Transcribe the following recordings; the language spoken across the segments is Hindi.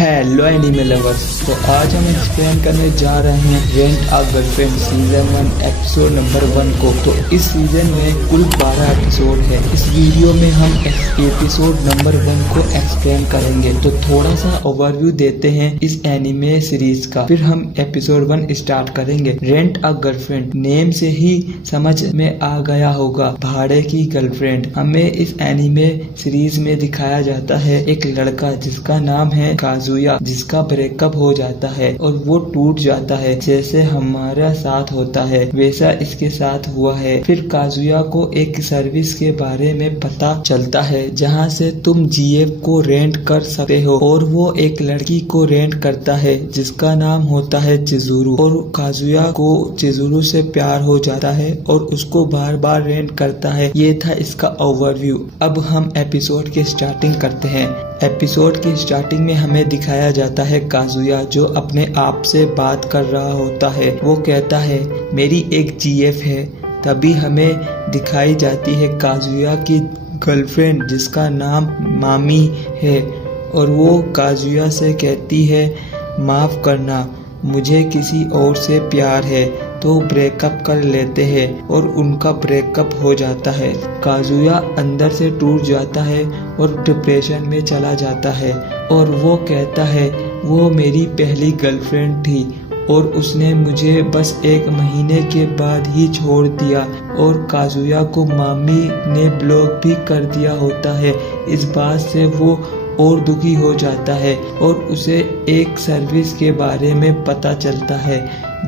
Hello anime lovers. तो आज हम एक्सप्लेन करने जा रहे हैं rent a girlfriend season 1 episode number 1 को। तो इस सीजन में कुल 12 एपिसोड है। इस वीडियो में हम एपिसोड नंबर 1 को एक्सप्लेन करेंगे। तो थोड़ा सा ओवरव्यू देते हैं इस एनिमे सीरीज का, फिर हम एपिसोड 1 स्टार्ट करेंगे। रेंट अ गर्लफ्रेंड नेम से ही समझ में आ गया होगा, भाड़े की गर्लफ्रेंड। हमें इस एनिमे सीरीज में दिखाया जाता है एक लड़का जिसका नाम है काजुया, जिसका ब्रेकअप हो जाता है और वो टूट जाता है। जैसे हमारा साथ होता है वैसा इसके साथ हुआ है। फिर काजुया को एक सर्विस के बारे में पता चलता है जहाँ से तुम जीएफ को रेंट कर सकते हो, और वो एक लड़की को रेंट करता है जिसका नाम होता है चिजुरू। और काजुया को चिजुरू से प्यार हो जाता है और उसको बार बार रेंट करता है। ये था इसका ओवरव्यू। अब हम एपिसोड की स्टार्टिंग करते हैं। एपिसोड की स्टार्टिंग में हमें दिखाया जाता है काजुया जो अपने आप से बात कर रहा होता है। वो कहता है मेरी एक जीएफ है। तभी हमें दिखाई जाती है काजुया की गर्लफ्रेंड जिसका नाम मामी है, और वो काजुया से कहती है माफ करना, मुझे किसी और से प्यार है। तो ब्रेकअप कर लेते हैं और उनका ब्रेकअप हो जाता है। काजुया अंदर से टूट जाता है और डिप्रेशन में चला जाता है, और वो कहता है वो मेरी पहली गर्लफ्रेंड थी और उसने मुझे बस 1 महीने के बाद ही छोड़ दिया। और काजुया को मामी ने ब्लॉक भी कर दिया होता है। इस बात से वो और दुखी हो जाता है और उसे एक सर्विस के बारे में पता चलता है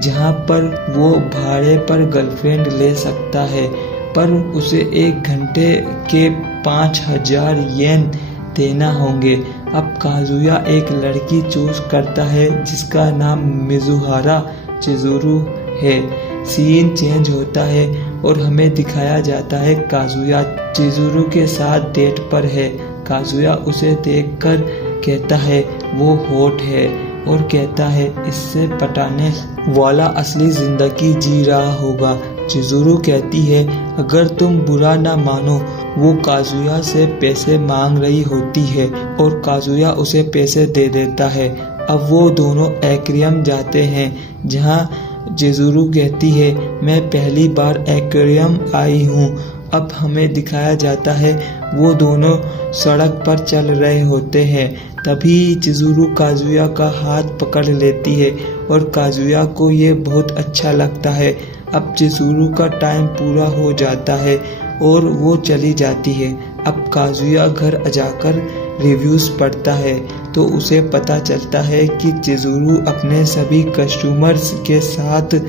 जहाँ पर वो भाड़े पर गर्लफ्रेंड ले सकता है, पर उसे 1 घंटे के 5000 येन देना होंगे। अब काजुया एक लड़की चूज करता है जिसका नाम मिजुहारा चिजुरू है। सीन चेंज होता है और हमें दिखाया जाता है काजुया चिजुरू के साथ डेट पर है। काजुया उसे देखकर कहता है वो हॉट है और कहता है इससे पटाने वाला असली जिंदगी जी रहा होगा। चिजुरू कहती है अगर तुम बुरा ना मानो, वो काजुया से पैसे मांग रही होती है और काजुया उसे पैसे दे देता है। अब वो दोनों एक्वेरियम जाते हैं जहाँ चिजुरू कहती है मैं पहली बार एक्वेरियम आई हूँ। अब हमें दिखाया जाता है वो दोनों सड़क पर चल रहे होते हैं। तभी चिजुरू काजुया का हाथ पकड़ लेती है और काजुया को ये बहुत अच्छा लगता है। अब चिजुरू का टाइम पूरा हो जाता है और वो चली जाती है। अब काजुया घर जाकर रिव्यूज पढ़ता है तो उसे पता चलता है कि चिजुरू अपने सभी कस्टमर्स के साथ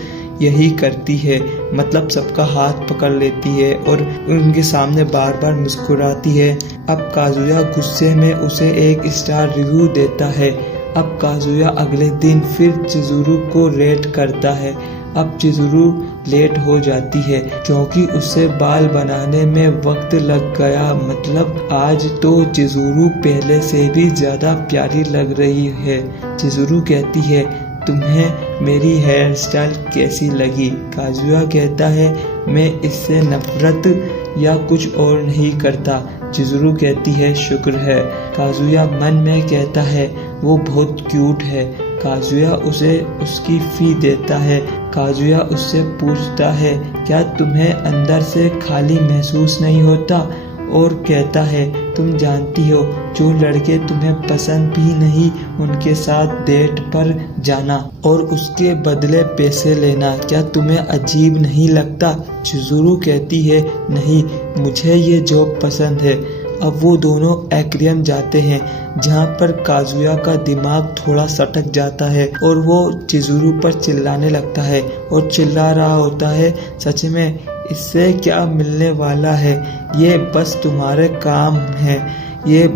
यही करती है, मतलब सबका हाथ पकड़ लेती है और उनके सामने बार बार मुस्कुराती है। अब काजुया गुस्से में उसे 1 स्टार रिव्यू देता है। अब काजुया अगले दिन फिर चिजुरू को रेट करता है। अब चिजुरू लेट हो जाती है क्योंकि उससे बाल बनाने में वक्त लग गया। मतलब आज तो चिजुरू पहले से भी ज्यादा प्यारी लग रही है। चिजुरू कहती है तुम्हें मेरी हेयर स्टाइल कैसी लगी? काजुया कहता है मैं इससे नफरत या कुछ और नहीं करता। चिजुरू कहती है शुक्र है। काजुया मन में कहता है वो बहुत क्यूट है। काजुया उसे उसकी फी देता है। काजुया उससे पूछता है क्या तुम्हें अंदर से खाली महसूस नहीं होता? और कहता है तुम जानती हो जो लड़के तुम्हें पसंद भी नहीं उनके साथ डेट पर जाना और उसके बदले पैसे लेना, क्या तुम्हें अजीब नहीं लगता? चिजुरू कहती है नहीं, मुझे ये जॉब पसंद है। अब वो दोनों एक्वेरियम जाते हैं जहाँ पर काजुया का दिमाग थोड़ा सटक जाता है और वो चिजुरू पर चिल्लाने लगता है और चिल्ला रहा होता है सच में इससे क्या मिलने वाला है, ये बस तुम्हारे काम है, ये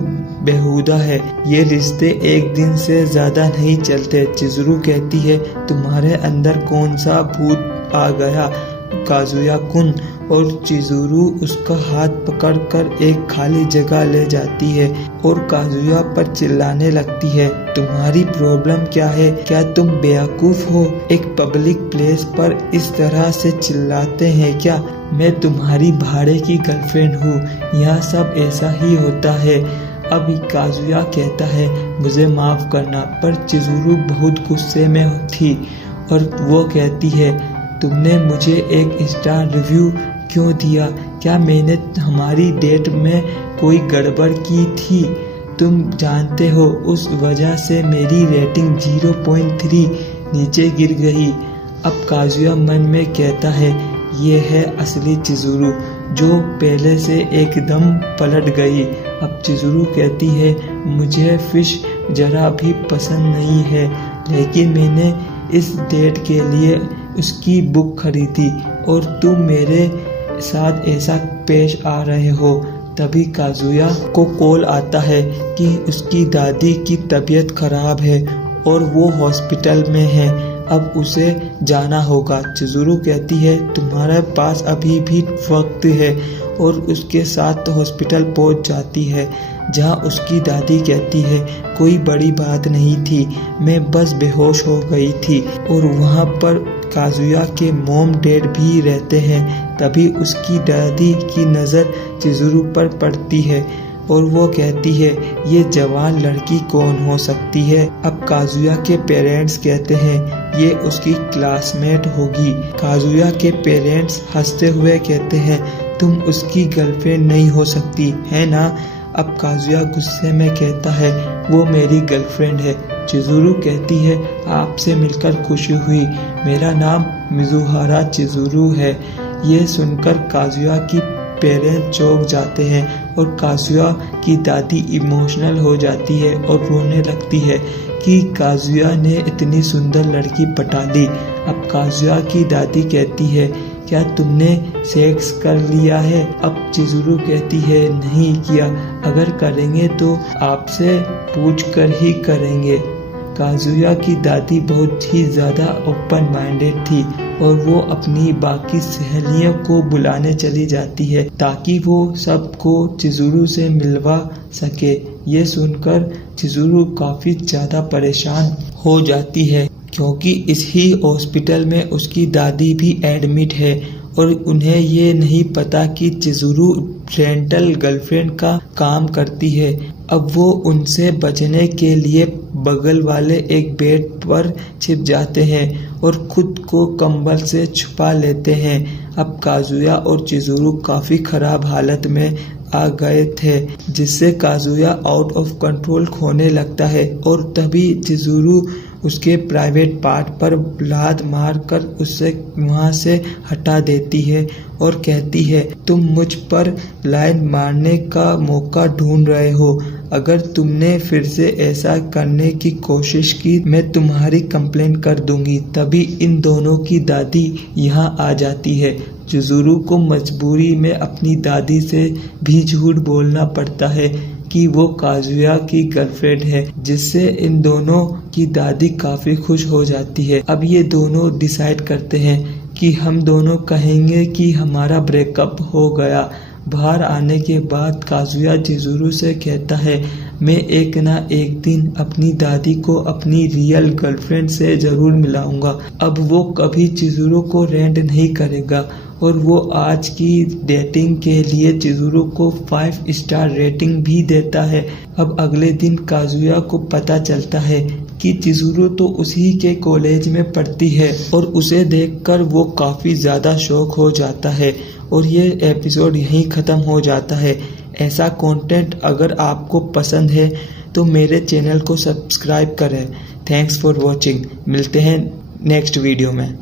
बेहुदा है, ये रिश्ते एक दिन से ज्यादा नहीं चलते। चिजुरू कहती है तुम्हारे अंदर कौन सा भूत आ गया काजुया कुन? और चिजुरू उसका हाथ पकड़कर एक खाली जगह ले जाती है और काजुया पर चिल्लाने लगती है तुम्हारी प्रॉब्लम क्या है? क्या तुम बेवकूफ हो? एक पब्लिक प्लेस पर इस तरह से चिल्लाते हैं क्या? मैं तुम्हारी भाड़े की गर्लफ्रेंड हूँ, यहाँ सब ऐसा ही होता है। अब काजुया कहता है मुझे माफ़ करना, पर चिज़ुरू बहुत गुस्से में थी और वो कहती है तुमने मुझे 1 स्टार रिव्यू क्यों दिया? क्या मैंने हमारी डेट में कोई गड़बड़ की थी? तुम जानते हो उस वजह से मेरी रेटिंग 0.3 नीचे गिर गई। अब काजुया मन में कहता है ये है असली चिज़ुरू, जो पहले से एकदम पलट गई। अब चिज़ुरू कहती है मुझे फिश जरा भी पसंद नहीं है, लेकिन मैंने इस डेट के लिए उसकी बुक खरीदी और तुम मेरे साथ ऐसा पेश आ रहे हो। तभी काजुया को कॉल आता है कि उसकी दादी की तबीयत खराब है और वो हॉस्पिटल में है, अब उसे जाना होगा। चिज़ुरू कहती है तुम्हारे पास अभी भी वक्त है और उसके साथ हॉस्पिटल पहुंच जाती है, जहां उसकी दादी कहती है कोई बड़ी बात नहीं थी, मैं बस बेहोश हो गई थी। और वहां पर काजुया के मॉम डैड भी रहते हैं। तभी उसकी दादी की नज़र चिज़ुरू पर पड़ती है और वो कहती है ये जवान लड़की कौन हो सकती है? अब काजुया के पेरेंट्स कहते हैं ये उसकी क्लासमेट होगी। काजुया के पेरेंट्स हंसते हुए कहते हैं तुम उसकी गर्लफ्रेंड नहीं हो सकती है ना? अब काजुया गुस्से में कहता है वो मेरी गर्लफ्रेंड है। चिज़ुरू कहती है आपसे मिलकर खुशी हुई, मेरा नाम मिज़ुहारा चिज़ुरू है। ये सुनकर काजुया की पेरेंट्स चौंक जाते हैं और काजुया की दादी इमोशनल हो जाती है और रोने लगती है कि काजुया ने इतनी सुंदर लड़की पटा ली। अब काजुया की दादी कहती है क्या तुमने सेक्स कर लिया है? अब चिज़ुरू कहती है नहीं किया, अगर करेंगे तो आपसे पूछ कर ही करेंगे। काजुया की दादी बहुत ही ज़्यादा ओपन माइंडेड थी और वो अपनी बाकी सहेलियों को बुलाने चली जाती है ताकि वो सबको चिज़ुरू से मिलवा सके। ये सुनकर चिज़ुरू काफ़ी ज़्यादा परेशान हो जाती है क्योंकि इसी हॉस्पिटल में उसकी दादी भी एडमिट है और उन्हें ये नहीं पता कि चिज़ुरू रेंटल गर्लफ्रेंड का काम करती है। अब वो उनसे बचने के लिए बगल वाले एक बेड पर छिप जाते हैं और खुद को कंबल से छुपा लेते हैं। अब काजुया और चिज़ुरू काफ़ी खराब हालत में आ गए थे, जिससे काजुया आउट ऑफ कंट्रोल खोने लगता है और तभी चिज़ुरू उसके प्राइवेट पार्ट पर लात मारकर उसे वहां से हटा देती है और कहती है तुम मुझ पर लाइन मारने का मौका ढूंढ रहे हो, अगर तुमने फिर से ऐसा करने की कोशिश की मैं तुम्हारी कंप्लेन कर दूंगी। तभी इन दोनों की दादी यहाँ आ जाती है। चिज़ुरू को मजबूरी में अपनी दादी से भी झूठ बोलना पड़ता है कि वो काजुया की गर्लफ्रेंड है, जिससे इन दोनों की दादी काफ़ी खुश हो जाती है। अब ये दोनों डिसाइड करते हैं कि हम दोनों कहेंगे कि हमारा ब्रेकअप हो गया। बाहर आने के बाद काजुया चिज़ुरू से कहता है मैं एक ना एक दिन अपनी दादी को अपनी रियल गर्लफ्रेंड से ज़रूर मिलाऊंगा। अब वो कभी चिज़ुरू को रेंट नहीं करेगा और वो आज की डेटिंग के लिए चिज़ुरू को 5 स्टार रेटिंग भी देता है। अब अगले दिन काजुया को पता चलता है कि चिज़ुरू तो उसी के कॉलेज में पढ़ती है और उसे देखकर वो काफ़ी ज़्यादा शौक हो जाता है और ये एपिसोड यहीं ख़त्म हो जाता है। ऐसा कंटेंट अगर आपको पसंद है तो मेरे चैनल को सब्सक्राइब करें। Thanks for watching. मिलते हैं नेक्स्ट वीडियो में।